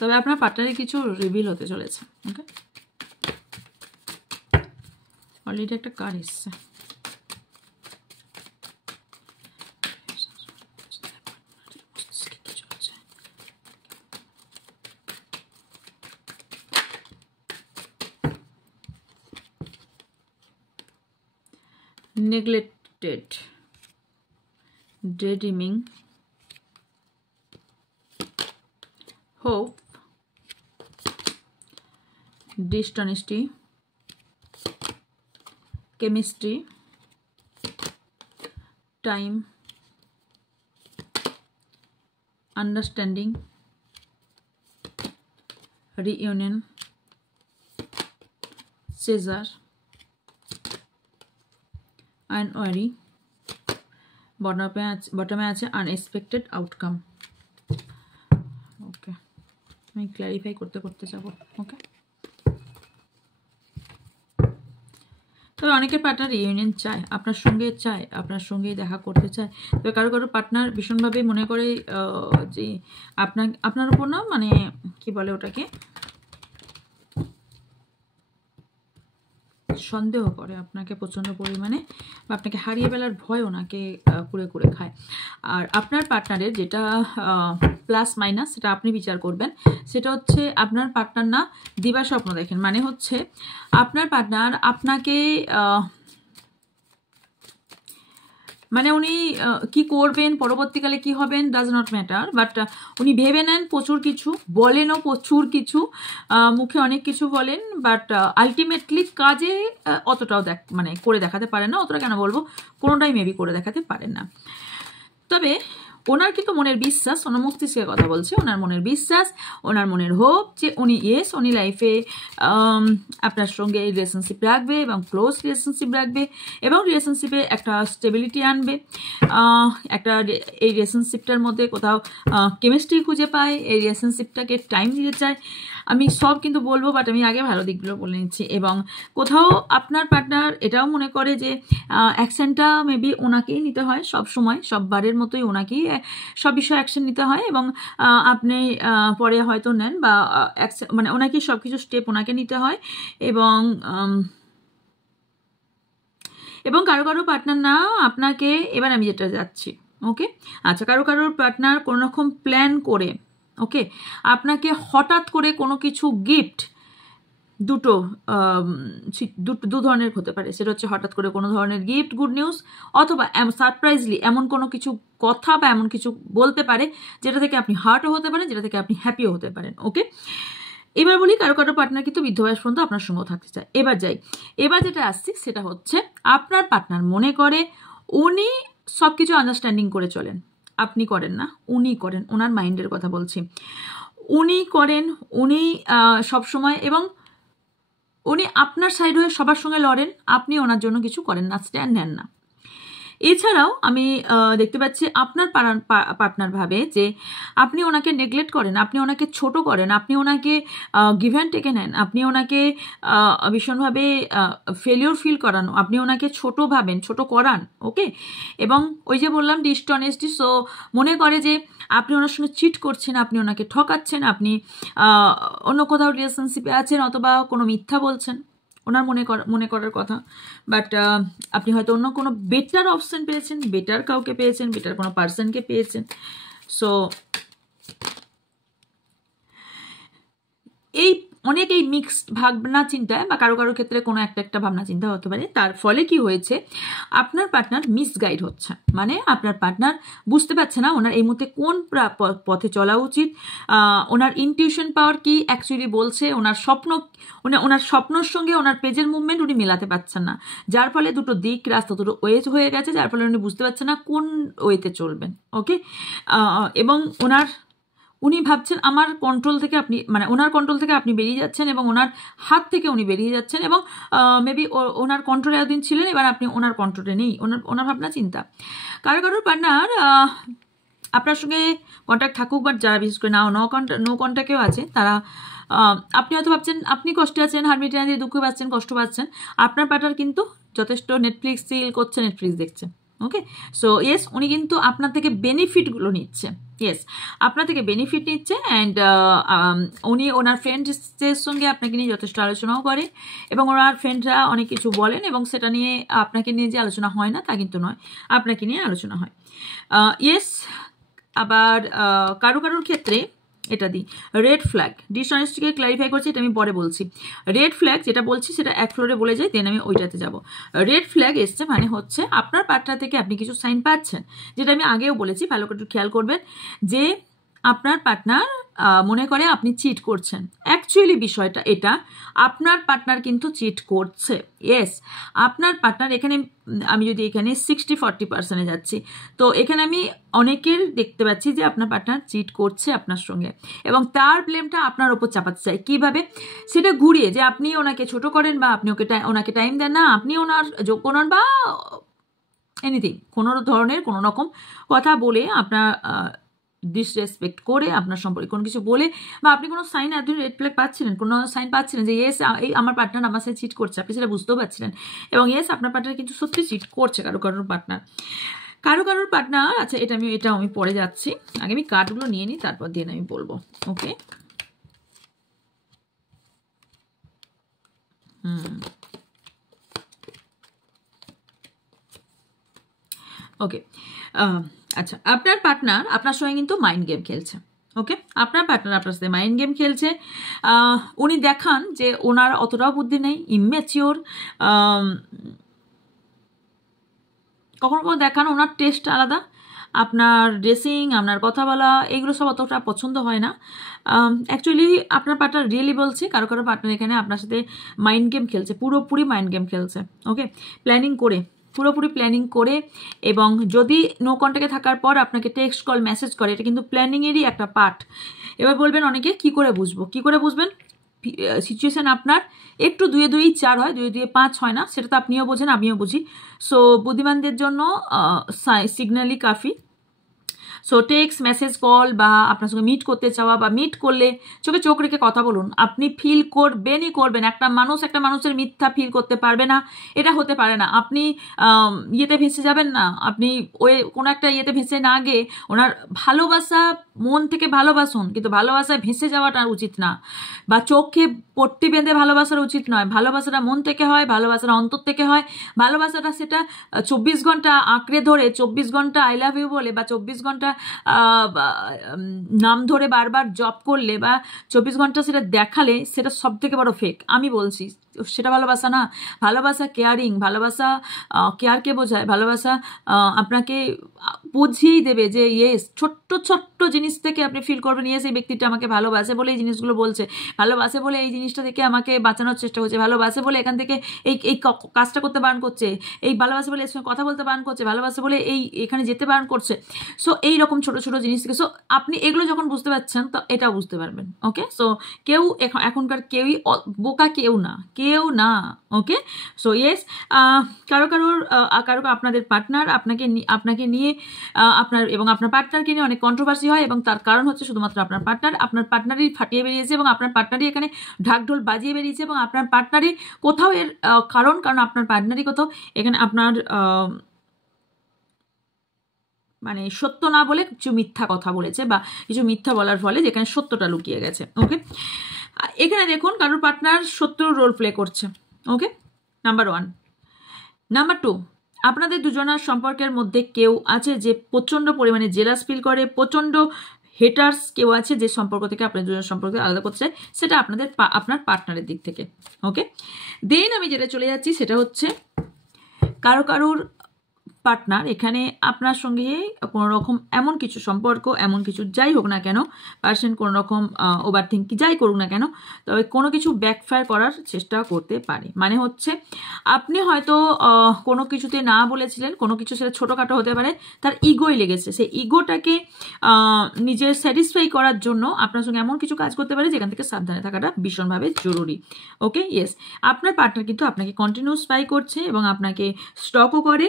তবে আপনার পার্টনারে কিছু রিভিল হতে চলেছে, ওকে। অলরেডি একটা কার্ড এসছে। neglected, daydreaming, hope, dishonesty, chemistry, time, understanding, reunion, Caesar, unwary, bottom আছে unexpected outcome. ওকে, আমি ক্ল্যারিফাই করতে যাব। ওকে, তবে অনেকের পার্টনার রিইউনিয়ন চায়, আপনার সঙ্গে দেখা করতে চায়। তবে কারো পার্টনার ভীষণভাবে মনে করে যে আপনার উপর না, মানে কি বলে ওটাকে, সন্দেহ করে আপনাকে প্রচণ্ড পরিমাণে, বা আপনাকে হারিয়ে ফেলার ভয় ওনাকে কুড়ে খায়। আর আপনার পার্টনারের যেটা প্লাস মাইনাস সেটা আপনি বিচার করবেন। সেটা হচ্ছে আপনার পার্টনার না দিবা স্বপ্ন দেখেন, মানে হচ্ছে আপনার পার্টনার আপনাকে মানে উনি কি করবেন, পরবর্তীকালে কি হবেন, ডাজ নট ম্যাটার, বাট উনি ভেবে নেন প্রচুর কিছু, বলেনও প্রচুর কিছু, মুখে অনেক কিছু বলেন, বাট আলটিমেটলি কাজে অতটাও মানে করে দেখাতে পারেন না। অতটা কেন বলবো, কোনোটাই মেবি করে দেখাতে পারেন না। তবে ওনার কিন্তু মনের বিশ্বাস, ওনার মস্তিষ্কের কথা বলছে, ওনার মনের বিশ্বাস, ওনার মনের হোপ যে উনি লাইফে আপনার সঙ্গে রিলেশনশিপ রাখবে এবং ক্লোজ রিলেশনশিপ রাখবে এবং রিলেশনশিপে একটা স্টেবিলিটি আনবে, এই রিলেশনশিপটার মধ্যে কোথাও কেমিস্ট্রি খুঁজে পায়, এই রিলেশনশিপটাকে টাইম দিতে চায়। আমি সব কিন্তু বলবো, বাট আমি আগে ভালো দিকগুলো বলে নিচ্ছি। এবং কোথাও আপনার পার্টনার এটাও মনে করে যে অ্যাকশনটা মেবি ওনাকেই নিতে হয়, সব সময় সববারের মতোই ওনাকেই সব বিষয়ে অ্যাকশন নিতে হয়, এবং আপনি পরে হয়তো নেন, বা মানে ওনাকেই সব কিছু স্টেপ ওনাকে নিতে হয়। এবং কারো পার্টনার না আপনাকে, এবার আমি যেটা যাচ্ছি, ওকে আচ্ছা, কারো পার্টনার কোনো রকম প্ল্যান করে, ওকে, আপনাকে হঠাৎ করে কোনো কিছু গিফট, দু ধরনের হতে পারে। সেটা হচ্ছে হঠাৎ করে কোনো ধরনের গিফট, গুড নিউজ, অথবা সারপ্রাইজলি এমন কোনো কিছু কথা বা এমন কিছু বলতে পারে যেটা থেকে আপনি হার্টও হতে পারেন, যেটা থেকে আপনি হ্যাপিও হতে পারেন। ওকে, এবার বলি কারো পার্টনার কিন্তু বৃদ্ধ বয়স পর্যন্ত আপনার সঙ্গেও থাকতে চায়। এবার যেটা আসছি সেটা হচ্ছে আপনার পার্টনার মনে করে উনি সব কিছু আন্ডারস্ট্যান্ডিং করে চলেন, আপনি করেন না, উনি করেন। ওনার মাইন্ডের কথা বলছি, উনি করেন, উনি সবসময়, এবং উনি আপনার সাইড হয়ে সবার সঙ্গে লড়েন, আপনি ওনার জন্য কিছু করেন না, স্ট্যান্ড নেন না। এছাড়াও আমি দেখতে পাচ্ছি আপনার পার্টনার ভাবে যে আপনি ওনাকে নেগলেক্ট করেন, আপনি ওনাকে ছোট করেন, আপনি ওনাকে গিভ অ্যান্ড টেকে নেন, আপনি ওনাকে ভীষণভাবে ফেলিওর ফিল করানো, আপনি ওনাকে ছোট ভাবেন, ছোট করান। ওকে, এবং ওই যে বললাম ডিসঅনেস্টি, সো মনে করে যে আপনি ওনার সঙ্গে চিট করছেন, আপনি ওনাকে ঠকাচ্ছেন, আপনি অন্য কোথাও রিলেশনশিপে আছেন, অথবা কোনো মিথ্যা বলছেন ওনার মনে করার কথা, বাট আপনি হয়তো অন্য কোনো বেটার অপশন পেয়েছেন, বেটার কাউকে পেয়েছেন, বেটার কোনো পার্সনকে পেয়েছেন। সো এই অনেক এই মিক্সড ভাবনা চিন্তায়, বা কারো ক্ষেত্রে কোনো একটা ভাবনা চিন্তা হতে পারে, তার ফলে কি হয়েছে, আপনার পার্টনার মিসগাইড হচ্ছে, মানে আপনার পার্টনার বুঝতে পারছে না ওনার এই মুহূর্তে কোন পথে চলা উচিত, ওনার ইনটিউশন পাওয়ার কি অ্যাকচুয়ালি বলছে, ওনার স্বপ্নর সঙ্গে ওনার পেজের মুভমেন্ট উনি মেলাতে পারছেন না, যার ফলে দুটো দিক রাস্তা, দুটো ওয়ে হয়ে গেছে, যার ফলে উনি বুঝতে পারছেন না কোন ওয়েতে চলবেন। ওকে, এবং উনি ভাবছেন আমার কন্ট্রোল থেকে আপনি, মানে ওনার কন্ট্রোল থেকে আপনি বেরিয়ে যাচ্ছেন, এবং ওনার হাত থেকে উনি বেরিয়ে যাচ্ছেন, এবং মেবি ওনার কন্ট্রোলে এতদিন ছিলেন, এবার আপনি ওনার কন্ট্রোলে নেই, ওনার ভাবনা চিন্তা। কারো পার্টনার আপনার সঙ্গে কন্ট্যাক্ট থাকুক, বাট যারা বিশেষ করে নো কন্ট্যাক্টেও আছে, তারা আপনি হয়তো ভাবছেন আপনি কষ্টে আছেন, হারমিটিয়া দিয়ে দুঃখ পাচ্ছেন, কষ্ট পাচ্ছেন, আপনার পার্টনার কিন্তু যথেষ্ট নেটফ্লিক্স সিল করছে, নেটফ্লিক্স দেখছে। ওকে, সো ইয়েস, উনি কিন্তু আপনার থেকে বেনিফিটগুলো নিচ্ছে, ইয়েস আপনার থেকে বেনিফিট নিচ্ছে, অ্যান্ড উনি ওনার ফ্রেন্ডসদের সঙ্গে আপনাকে নিয়ে যথেষ্ট আলোচনাও করেন, এবং ওনার ফ্রেন্ডরা অনেক কিছু বলেন, এবং সেটা নিয়ে আপনাকে নিয়ে যে আলোচনা হয় না তা কিন্তু নয়, আপনাকে নিয়ে আলোচনা হয়। ইয়েস, আবার কারোর ক্ষেত্রে এটা দিই। রেড ফ্ল্যাগ, ডিসঅনেস্টিকে ক্লারিফাই করছি, এটা আমি পরে বলছি। রেড ফ্ল্যাগ যেটা বলছি সেটা এক ফ্লোরে বলে যাই, দেন আমি ওইটাতে যাব। রেড ফ্ল্যাগ এসছে মানে হচ্ছে আপনার পার্টনার থেকে আপনি কিছু সাইন পাচ্ছেন, যেটা আমি আগেও বলেছি, ভালো করে একটু খেয়াল করবেন যে আপনার পার্টনার মনে করে আপনি চিট করছেন। অ্যাকচুয়ালি বিষয়টা এটা, আপনার পার্টনার কিন্তু চিট করছে। ইয়েস, আপনার পার্টনার এখানে, আমি যদি এখানে 60-40% যাচ্ছি, তো এখানে আমি অনেকের দেখতে পাচ্ছি যে আপনার পার্টনার চিট করছে আপনার সঙ্গে, এবং তার ব্লেমটা আপনার ওপর চাপাতে চাই। কিভাবে? সেটা ঘুরিয়ে, যে আপনি ওনাকে ছোট করেন, বা আপনি ওনাকে টাইম দেন না, আপনি ওনার যোগ্য নন, বা এনিথিং, কোনো ধরনের কোনো রকম কথা বলে, আপনার ডিসরেসপেক্ট করে, আপনার সম্পর্কে কোনো কিছু বলে, বা আপনি কোনো সাইন, একদিন রেড ফ্ল্যাগ পাচ্ছিলেন, কোনো সাইন পাচ্ছিলেন যে ইয়েস এই আমার পার্টনার আমার সাথে চিট করছে, আপনি সেটা বুঝতেও পারছিলেন, এবং ইয়েস আপনার পার্টনার কিন্তু সত্যি চিট করছে কারোর পার্টনার। আচ্ছা, এটা আমি পরে যাচ্ছি, আগে আমি কার্ডগুলো নিয়ে নিই, তারপর দিয়ে আমি বলবো। ওকে, ওকে, আচ্ছা, আপনার পার্টনার আপনার সঙ্গে কিন্তু মাইন্ড গেম খেলছে। ওকে, আপনার পার্টনার আপনার সাথে মাইন্ড গেম খেলছে। উনি দেখান যে ওনার অতটাও বুদ্ধি নেই, ইম্যাচিওর। কখনো কখনো দেখান ওনার টেস্ট আলাদা, আপনার ড্রেসিং, আপনার কথা বলা, এগুলো সব অতটা পছন্দ হয় না। অ্যাকচুয়ালি আপনার পার্টনার রিয়েলি বলছে, কারো পার্টনার এখানে আপনার সাথে মাইন্ড গেম খেলছে, পুরোপুরি মাইন্ড গেম খেলছে। ওকে, পুরোপুরি প্ল্যানিং করে, এবং যদি নো কন্ট্যাক্টে থাকার পর আপনাকে টেক্সট কল মেসেজ করে, এটা কিন্তু প্ল্যানিংয়েরই একটা পার্ট। এবার বলবেন অনেকে, কি করে বুঝবেন? সিচুয়েশন আপনার একটু 2-2 4 হয়, 2-2 5 হয় না, সেটা তো আপনিও বোঝেন, আমিও বুঝি। সো বুদ্ধিমানদের জন্য সিগন্যালই কাফি। সো টেক্সট, মেসেজ, কল, বা আপনার সঙ্গে মিট করতে চাওয়া, বা মিট করলে চোখে চোখ রেখে কথা বলুন। আপনি ফিল করবেন। একটা মানুষের মিথ্যা ফিল করতে পারবে না, এটা হতে পারে না। আপনি ইয়েতে ভেসে যাবেন না, আপনি ওই কোনো একটা ইয়েতে ভেসে না গিয়ে ওনার ভালোবাসা, মন থেকে ভালোবাসুন, কিন্তু ভালোবাসায় ভেসে যাওয়াটা উচিত না, বা চোখে পট্টি বেঁধে ভালোবাসার উচিত নয়। ভালোবাসাটা মন থেকে হয়, ভালোবাসাটা অন্তর থেকে হয়। ভালোবাসাটা সেটা 24 ঘন্টা আঁকড়ে ধরে, 24 ঘন্টা আই লাভ ইউ বলে, বা 24 ঘন্টা নাম ধরে বারবার জপ করলে, বা 24 ঘন্টা সেটা দেখালে, সেটা সব থেকে বড় ফেক। আমি বলছি সেটা ভালোবাসা না। ভালোবাসা কেয়ারিং, ভালোবাসা কেয়ারকে বোঝায়। ভালোবাসা আপনাকে বুঝিয়েই দেবে যে ইয়েস, ছোট্ট জিনিস থেকে আপনি ফিল করবেন ইয়েস এই ব্যক্তিটা আমাকে ভালোবাসে বলে এই জিনিসগুলো বলছে, ভালোবাসে বলে এই জিনিসটা থেকে আমাকে বাঁচানোর চেষ্টা করছে, ভালোবাসে বলে এখান থেকে এই কাজটা করতে বারণ করছে, এই ভালোবাসে বলে এর সঙ্গে কথা বলতে বারণ করছে, ভালোবাসে বলে এখানে যেতে বারণ করছে। সো এইরকম ছোট জিনিস থেকে, সো আপনি এগুলো যখন বুঝতে পারছেন, তো এটাও বুঝতে পারবেন। ওকে, সো কেউ এখনকার কেউই বোকা কেউ না। ওকে, সো ইয়েস, কারো আপনাদের পার্টনার আপনাকে নিয়ে আপনার পার্টনারকে নিয়ে অনেক কন্ট্রোভার্সি হয়, এবং তার কারণ হচ্ছে শুধুমাত্র আপনার পার্টনারই ফাটিয়ে বেরিয়েছে, এবং আপনার পার্টনারই এখানে ঢাকঢোল বাজিয়ে বেরিয়েছে, এবং আপনার পার্টনারই কোথাও এর কারণ আপনার পার্টনারই কোথাও এখানে আপনার মানে সত্য না বলে কিছু মিথ্যা কথা বলেছে, বা কিছু মিথ্যা বলার ফলে যেখানে সত্যটা লুকিয়ে গেছে। ওকে, এখানে দেখুন কারোর পার্টনার শত্রুর রোল প্লে করছে। ওকে, নাম্বার 1। নাম্বার 2, আপনাদের দুজনের সম্পর্কের মধ্যে কেউ আছে যে প্রচণ্ড পরিমাণে জেলাস ফিল করে, প্রচণ্ড হেটার্স কেউ আছে যে সম্পর্ক থেকে আপনাদের দুজনের সম্পর্কে আলাদা করতে চায়, সেটা আপনার পার্টনারের দিক থেকে। ওকে, দেন আমি যেটা চলে যাচ্ছি সেটা হচ্ছে কারোর পার্টনার এখানে আপনার সঙ্গে কোনো রকম এমন কিছু সম্পর্ক, এমন কিছু যাই হোক না কেন, পার্সন কোনো রকম ওভার থিঙ্কিং যাই করুক না কেন, তবে কোনো কিছু ব্যাকফায়ার করার চেষ্টা করতে পারে। মানে হচ্ছে আপনি হয়তো কোনো কিছুতে না বলেছিলেন, কোনো কিছু সেটা ছোটোখাটো হতে পারে, তার ইগোই লেগেছে, সেই ইগোটাকে নিজের স্যাটিসফাই করার জন্য আপনার সঙ্গে এমন কিছু কাজ করতে পারে যেখান থেকে সাবধানে থাকাটা ভীষণভাবে জরুরি। ওকে, ইয়েস, আপনার পার্টনার কিন্তু আপনাকে কন্টিনিউ স্পাই করছে, এবং আপনাকে স্টকও করে।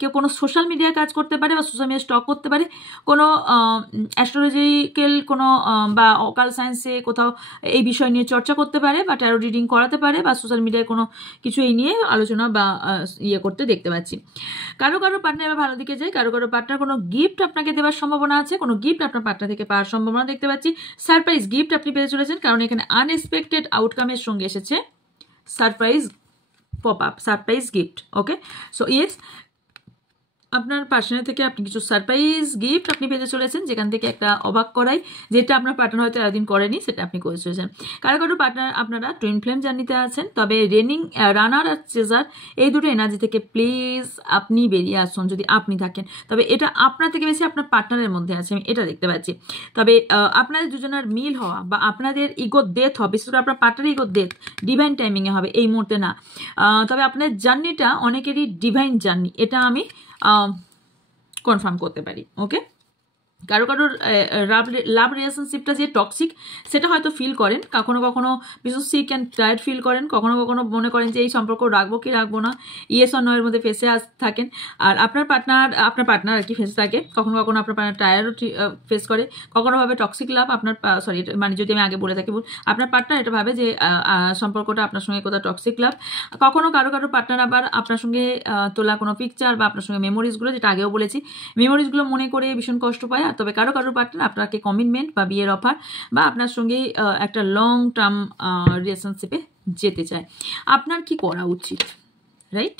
কেউ কোনো সোশ্যাল মিডিয়ায় কাজ করতে পারে, বা সোশ্যাল মিডিয়া স্টক করতে পারে, কোনো অ্যাস্ট্রোলজিক্যাল কোনো বা অকাল সায়েন্সে কোথাও এই বিষয় নিয়ে চর্চা করতে পারে, বা ট্যারো রিডিং করাতে পারে, বা সোশ্যাল মিডিয়ায় কোনো কিছু এই নিয়ে আলোচনা বা ইয়ে করতে দেখতে পাচ্ছি। কারো পার্টনার এবার ভালো দিকে যায়, কারো পার্টনার কোনো গিফট আপনাকে দেওয়ার সম্ভাবনা আছে, কোনো গিফট আপনার পার্টনার থেকে পাওয়ার সম্ভাবনা দেখতে পাচ্ছি। সারপ্রাইজ গিফট আপনি পেতে চলেছেন, কারণ এখানে আনএক্সপেক্টেড আউটকামের সঙ্গে এসেছে surprise pop up, surprise gift. Okay, so yes, আপনার পার্টনার থেকে আপনি কিছু সারপ্রাইজ গিফট আপনি পেতে চলেছেন, যেখান থেকে একটা অবাক করাই, যেটা আপনার পার্টনার হয়তো এতদিন করেনি, সেটা আপনি করে চলেছেন। কারো কারো পার্টনার আপনারা টুইন ফ্লেম জার্নিতে আছেন, তবে রানার আর চেজার এই দুটো এনার্জি থেকে প্লিজ আপনি বেরিয়ে আসুন যদি আপনি থাকেন। তবে এটা আপনার থেকে বেশি আপনার পার্টনারের মধ্যে আছে, আমি এটা দেখতে পাচ্ছি। তবে আপনাদের দুজনের মিল হওয়া বা আপনাদের ইগো ডেথ হবে, বিশেষ করে আপনার পার্টনারের ইগো ডেথ ডিভাইন টাইমিংয়ে হবে, এই মুহূর্তে না। তবে আপনার জার্নিটা অনেকেরই ডিভাইন জার্নি, এটা আমি কনফার্ম করতে পারি। ওকে, কারো কারোর লাভ রিলেশনশিপটা যে টক্সিক সেটা হয়তো ফিল করেন, কখনো কখনো বিশেষ সিক অ্যান্ড টায়ার্ড ফিল করেন, কখনো কখনো মনে করেন যে এই সম্পর্ক রাখবো কি রাখবো না, ইয়েস অর নো এর মধ্যে ফেসে থাকেন। আর আপনার পার্টনার আর কি ফেসে থাকে, কখনো কখনো আপনার পার্টনার টায়ারও ফেস করে, কখনো ভাবে টক্সিক লাভ আপনার সরি মানে যদি আমি আগে বলে থাকি আপনার পার্টনার এটা ভাবে যে সম্পর্কটা আপনার সঙ্গে কোথাও টক্সিক লাভ। কখনো কারো কারো পার্টনার আবার আপনার সঙ্গে তোলা কোনো পিকচার বা আপনার সঙ্গে মেমোরিজগুলো, যেটা আগেও বলেছি, মেমোরিজগুলো মনে করে ভীষণ কষ্ট পায়। তবে কারো কারো পার্টনার আপনাকে কমিটমেন্ট বা বিয়ের অফার বা আপনার সঙ্গে একটা লং টার্ম রিলেশনশিপে যেতে চায়। আপনার কি করা উচিত? রাইট,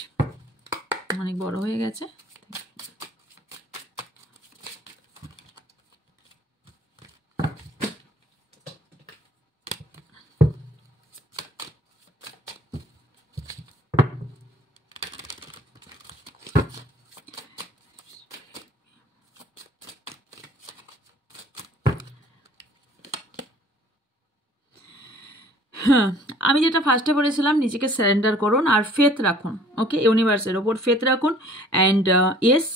অনেক বড় হয়ে গেছে। হ্যাঁ, আমি যেটা ফার্স্টে বলেছিলাম, নিজেকে সারেন্ডার করুন আর ফেথ রাখুন। ওকে, ইউনিভার্সের ওপর ফেথ রাখুন। অ্যান্ড ইয়েস,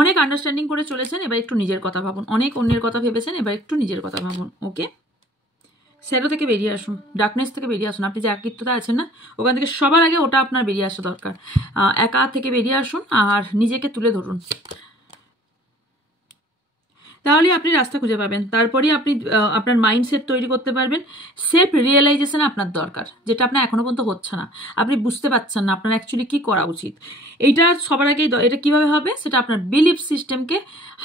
অনেক আন্ডারস্ট্যান্ডিং করে চলেছেন, এবার একটু নিজের কথা ভাবুন। অনেক অন্যের কথা ভেবেছেন, এবার একটু নিজের কথা ভাবুন। ওকে, স্যারো থেকে বেরিয়ে আসুন, ডার্কনেস থেকে বেরিয়ে আসুন। আপনি যে একাকিত্বতা আছেন না, ওখান থেকে সবার আগে ওটা আপনার বেরিয়ে আসা দরকার। একা থেকে বেরিয়ে আসুন আর নিজেকে তুলে ধরুন, তাহলে আপনি রাস্তা খুঁজে পাবেন। তারপরেই আপনি আপনার মাইন্ডসেট তৈরি করতে পারবেন। সেলফ রিয়েলাইজেশন আপনার দরকার, যেটা আপনার এখনো পর্যন্ত হচ্ছে না। আপনি বুঝতে পারছেন না আপনার অ্যাকচুয়ালি কি করা উচিত। এইটা সবার আগেই এটা কিভাবে হবে, সেটা আপনার বিলিফ সিস্টেমকে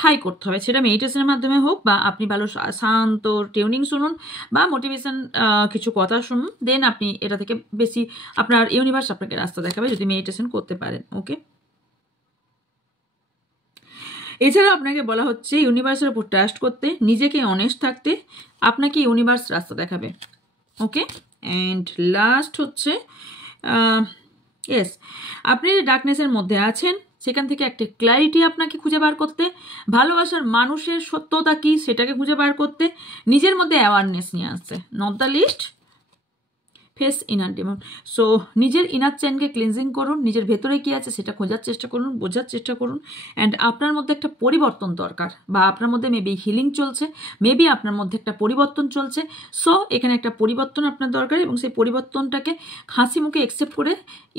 হাই করতে হবে। সেটা মেডিটেশনের মাধ্যমে হোক, বা আপনি ভালো শান্ত টিউনিং শুনুন, বা মোটিভেশন কিছু কথা শুনুন। দেন আপনি এটা থেকে বেশি আপনার ইউনিভার্স আপনাকে রাস্তা দেখাবে যদি মেডিটেশন করতে পারেন। ওকে, এছাড়াও আপনাকে বলা হচ্ছে ইউনিভার্সের উপর ট্রাস্ট করতে, নিজেকে অনেস্ট থাকতে, আপনাকে ইউনিভার্স রাস্তা দেখাবে। ওকে, অ্যান্ড লাস্ট হচ্ছে ইয়েস, আপনি ডার্কনেসের মধ্যে আছেন, সেখান থেকে একটা ক্ল্যারিটি আপনাকে খুঁজে বার করতে, ভালোবাসার মানুষের সত্যতা কি সেটাকে খুঁজে বার করতে, নিজের মধ্যে অ্যাওয়ারনেস নিয়ে আসছে। Not the list, face inner demon. So নিজের ইনার চেনকে ক্লিনজিং করুন, নিজের ভেতরে কি আছে সেটা খোঁজার চেষ্টা করুন, বোঝার চেষ্টা করুন। অ্যান্ড আপনার মধ্যে একটা পরিবর্তন দরকার, বা আপনার মধ্যে মেবি হিলিং চলছে, মেবি আপনার মধ্যে একটা পরিবর্তন চলছে। সো এখানে একটা পরিবর্তন আপনার দরকার, এবং সেই পরিবর্তনটাকে হাসি মুখে অ্যাকসেপ্ট করে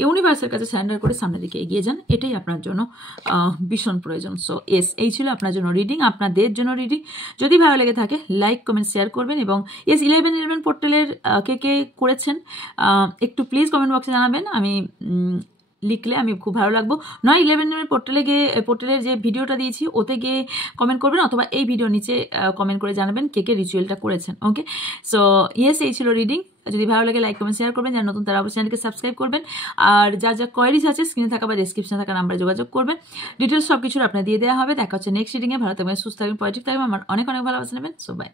ইউনিভার্সের কাছে সারেন্ডার করে সামনের দিকে এগিয়ে যান। এটাই আপনার জন্য ভীষণ প্রয়োজন। সো এই ছিল আপনার জন্য রিডিং, আপনাদের জন্য রিডিং। যদি ভালো লেগে থাকে লাইক কমেন্ট শেয়ার করবেন, এবং 1111 পোর্টালের কে করেছেন একটু প্লিজ কমেন্ট বক্সে জানাবেন। আমি লিখলে আমি খুব ভালো লাগবো। নয় 11 পোর্টালের যে ভিডিওটা দিয়েছি ওতে গিয়ে কমেন্ট করবেন, অথবা এই ভিডিও নিচে কমেন্ট করে জানাবেন কে রিচুয়ালটা করেছেন। ওকে, সো এই ছিল রিডিং। যদি ভালো লাগে লাইক কমেন্ট শেয়ার করবেন, যারা নতুন তারা অবশ্যই চ্যানেলকে সাবস্ক্রাইব করবেন। আর যা কোয়ারিজ আছে স্ক্রিনে থাকা বা ডেসক্রিপশনে থাকা নাম্বারে যোগাযোগ করবেন। ডিটেলস সব কিছুর আপনার দিয়ে দেওয়া হবে। দেখা হচ্ছে নেক্সট রিডিংয়ে। ভালো থাকবেন, সুস্থ থাকবেন, পজিটিভ থাকবেন। আমার অনেক ভালোবাসা নেবেন। So by.